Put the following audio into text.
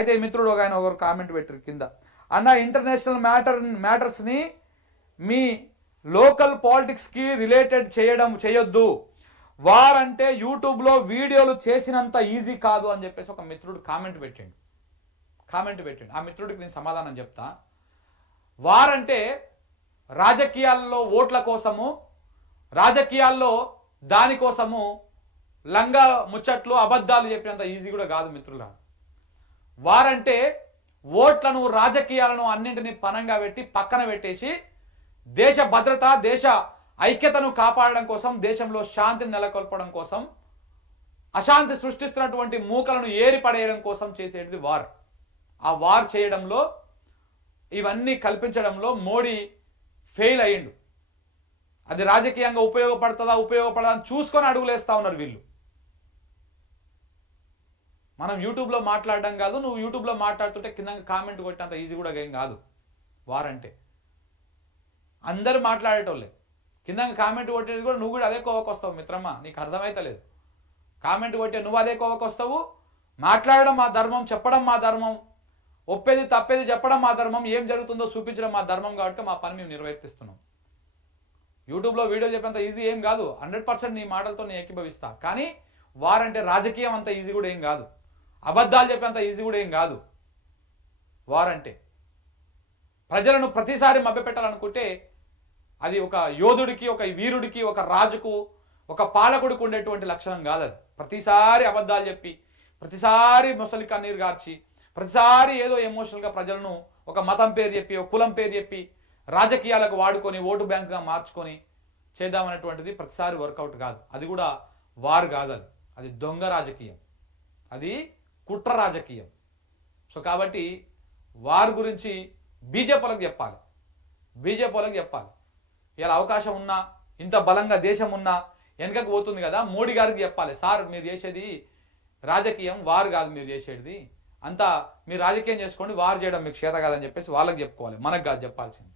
అయితే మిత్రుడు ఒక ఆయన ఒకరు కామెంట్ పెట్టారు కింద, అన్న ఇంటర్నేషనల్ మ్యాటర్స్ని మీ లోకల్ పాలిటిక్స్కి రిలేటెడ్ చేయొద్దు, వారంటే యూట్యూబ్లో వీడియోలు చేసినంత ఈజీ కాదు అని చెప్పేసి ఒక మిత్రుడు కామెంట్ పెట్టిండు. ఆ మిత్రుడికి నేను సమాధానం చెప్తా. వారంటే రాజకీయాల్లో ఓట్ల కోసము, రాజకీయాల్లో దానికోసము లంగా ముచ్చట్లు అబద్ధాలు చెప్పినంత ఈజీ కూడా కాదు మిత్రులా. వారంటే ఓట్లను రాజకీయాలను అన్నింటినీ పనంగా పెట్టి పక్కన పెట్టేసి దేశ భద్రత దేశ ఐక్యతను కాపాడడం కోసం, దేశంలో శాంతిని నెలకొల్పడం కోసం, అశాంతి సృష్టిస్తున్నటువంటి మూకలను ఏరిపడేయడం కోసం చేసేది వార్. ఆ వార్ చేయడంలో ఇవన్నీ కల్పించడంలో మోడీ ఫెయిల్ అయ్యిండు. అది రాజకీయంగా ఉపయోగపడదా అని చూసుకొని అడుగులేస్తా ఉన్నారు వీళ్ళు. మనం యూట్యూబ్లో మాట్లాడడం కాదు, నువ్వు యూట్యూబ్లో మాట్లాడుతుంటే కింద కామెంట్ కొట్టినంత ఈజీ కూడా ఏం కాదు. వారంటే అందరూ మాట్లాడేటోళ్ళే, కింద కామెంట్ కొట్టేది కూడా నువ్వు కూడా అదే కోవకు వస్తావు మిత్రమా, నీకు అర్థమైతలేదు. కామెంట్ కొట్టే నువ్వు అదే కోవకు వస్తావు. మాట్లాడడం మా ధర్మం, చెప్పడం మా ధర్మం, ఒప్పేది తప్పేది చెప్పడం మా ధర్మం, ఏం జరుగుతుందో చూపించడం మా ధర్మం కాబట్టి మా పని మేము నిర్వర్తిస్తున్నాం. యూట్యూబ్లో వీడియో చెప్పేంత ఈజీ ఏం కాదు. 100% నీ మాటలతో నేను ఏకీభవిస్తా. కానీ వారంటే రాజకీయం అంత ఈజీ కూడా ఏం కాదు, అబద్ధాలు చెప్పేంత ఈజీ కూడా ఏం కాదు. వారంటే ప్రజలను ప్రతిసారి మభ్యపెట్టాలనుకుంటే అది ఒక యోధుడికి, ఒక వీరుడికి, ఒక రాజుకు, ఒక పాలకుడికి ఉండేటువంటి లక్షణం కాదు. అది ప్రతిసారి అబద్ధాలు చెప్పి, ప్రతిసారి ముసలి కన్నీరు గార్చి, ప్రతిసారి ఏదో ఎమోషనల్గా ప్రజలను ఒక మతం పేరు చెప్పి, ఒక కులం పేరు చెప్పి రాజకీయాలకు వాడుకొని ఓటు బ్యాంకుగా మార్చుకొని చేద్దామనేటువంటిది ప్రతిసారి వర్కౌట్ కాదు. అది కూడా వారు కాదు, అది దొంగ రాజకీయం, అది కుట్ర రాజకీయం. సో కాబట్టి వారి గురించి బీజేపీలకు చెప్పాలి. ఇలా అవకాశం ఉన్నా, ఇంత బలంగా దేశం ఉన్నా వెనకకు పోతుంది కదా, మోడీ గారికి చెప్పాలి, సార్ మీరు చేసేది రాజకీయం, వారు కాదు మీరు చేసేది, అంతా మీరు రాజకీయం చేసుకోండి, వారు చేయడం మీకు చేత కాదని చెప్పేసి వాళ్ళకి చెప్పుకోవాలి, మనకు కాదు చెప్పాల్సింది.